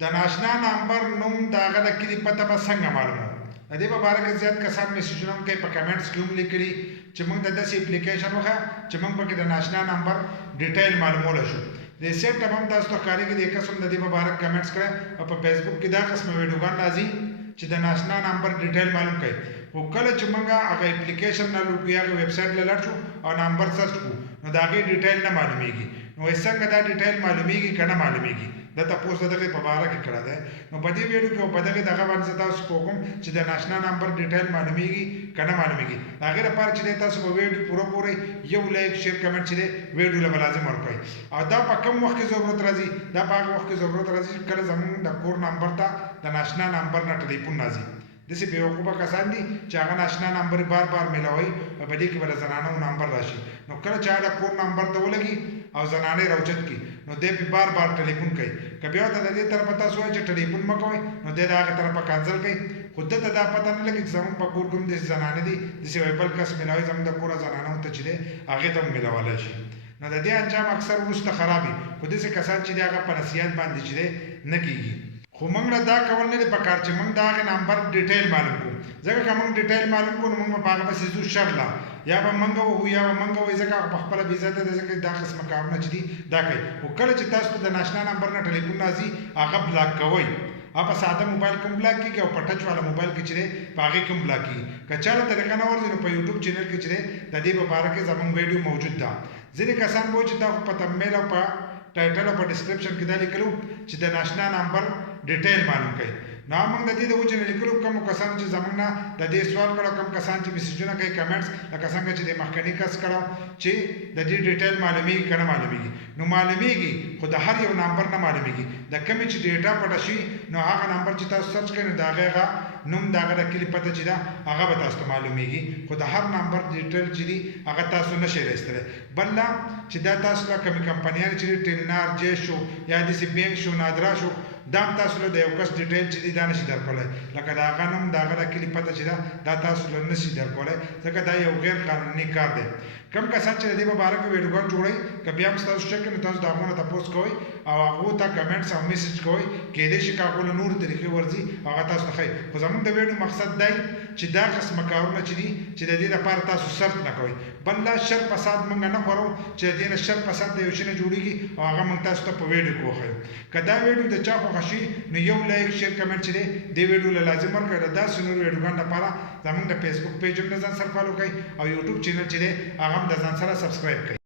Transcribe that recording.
د ناشنا نمبر نوم د هغه د کلي پته به څنګه معلومو د دې په باره کې زیات کسان میسیجونه هم کوي په کمنټس کې هم لیکلي چې موږ د داسې اپلیکیشن وښه چې موږ پکې د ناشنا نمبر ډیټیل معلومولی شو د سیټ ټپ هم تاسو ته ښکارېږي د کس هم د دې په باره کې کمنټس کړی او په فیسبوک کې دا قسمه ویډیوګان راځي چې د ناشنا نمبر ډیټیل معلوم کوي خو کله چې موږ هغه اپلیکیشن نه لوډ کړو هغه ویب سایټ له لاړ شو او نمبر سرچ کړو نو د هغې ډیټیل نه معلومیږي نو څنګه دا ډیټیل معلومیږي که نه معلومیږي دا تاسو د دغه په باره کې کړه ده نو په دې ویډیو کې په دغه باندې تاسو کوم چې د ناشنا نمبر ډیټیل معلومیږي کنه معلومیږي هغه لپاره چې تاسو په ویډیو پوره یو لایک شیر کمنټ چې ویډیو له لازم ورکړئ او دا په کوم وخت کې ضرورت راځي دا په هغه وخت کې ضرورت راځي کله زموږ د کور نمبر ته د ناشنا نمبر نه ټلیفون راځي داسې بیوقوفه کسان دي چې هغه ناشنا نمبر بار بار میلاوي او په دې کې به د زنانو نمبر راشي نو کله چې هغه کور نمبر ته ولګي او زنانې راوچت کی نو دې په بار بار ټلیفون کوي کبه ته د دې طرف تاسو وایي چې ټلیفون مکوئ نو دې د هغه طرفه کانسل کوي خود ته دا پته نه لګي چې زموږ په کور کوم د زنانې دي داسې وایبل کس میلاوي زموږ د کور زنانو ته چې دی هغې ته هم میلاولی شي نو د دې انجام اکثر وروسته خرابي خو داسې کسان چې دی هغه په نصیحت باندې چې دی نه کېږي خو موږ له دا کول نه دی پکار چې موږ د هغې نمبر ډیټیل معلوم کړو ځکه که موږ ډیټیل معلوم کړو نو موږ به په هغه پسې ځو شرله یا به موږ ووهو یا به موږ ووایو ځکه هغه په خپله بېعزته دی ځکه دا قسمه کارونه چې دي دا کوي خو کله چې تاسو ته د ناشنا نمبر نه ټلیفون راځي هغه بلاک کوئ په ساده موبایل کوم بلاک کېږي او په ټچ والا موبایل کې چې دی په هغې کوم بلاک کېږي که چاته طریقه نه ورځي نو په یوټیوب چینل کې چې دی د دې په باره کې زموږ ویډیو موجود ده ځینې کسان به وایي چې دا خو په تممیل او په ټایټل او په ډسکرپشن کې دا لیکلو چې د ناشنا نمبر ډیټیل معلوم کوي نو موږ د دې د وجې نه لیکلو کوم کسان چې زموږ نه د دې سوال کړو کوم کسان چې میسیجونه کوي کمنټس لکه څنګه چې د مخکني کس کړو چې د دې ډیټیل معلومیږي که نه معلومیږي نو معلومیږي خو د هر یو نمبر نه معلومیږي د کمې چې ډیټا پټه شي نو هغه نمبر چې تاسو سرچ کوئ نو د هغې نوم د هغه د کلي پته چې ده هغه به تاسو ته معلومیږي خو د هر نمبر ډیټیل چې دي هغه تاسو نشئ رایستلی بل لا چې دا تاسو له کومې کمپنیانې چې دي ټیلنار جیش شو یا داسې بینک شو نادرا شو دا هم تاسو له د یو کس ډیټیل چې دي دا نشي درکولی لکه د هغه نوم د هغه د کلي پته چې ده دا تاسو له نشي درکولی ځکه دا یو غیر قانوني کار دی کم کسان چې د دې په باره کې ویډیوګان جوړوي که بیا هم ستاسو شک نو تاسو د هغو نه تپوس کوئ او هغو ته کمنټس او میسج کوئ کیدای شي که هغو له نورو طریقې ورځي هغه تاسو ته ښایي خو زموږ د ویډیو مقصد دی چې دا قسمه کارونه چې دي چې د دې لپاره تاسو سرچ نه کوئ بل دا شر فساد موږ نه خورو چې د دې نه شر فساد د یو شي نه جوړېږي او هغه موږ تاسو ته په ویډیو کې وښیو که دا ویډیو د چا خوښه شي نو یو لایک شیر کمنټ چې دی دې ویډیو له لازم ورکړئ د داسې نورو ویډیوګانو لپاره زموږ د فیسبوک پیج هم د ځان سره فالو کړئ او یوټیوب چینل چې دی هغه هم د ځان سره سبسکرایب کړئ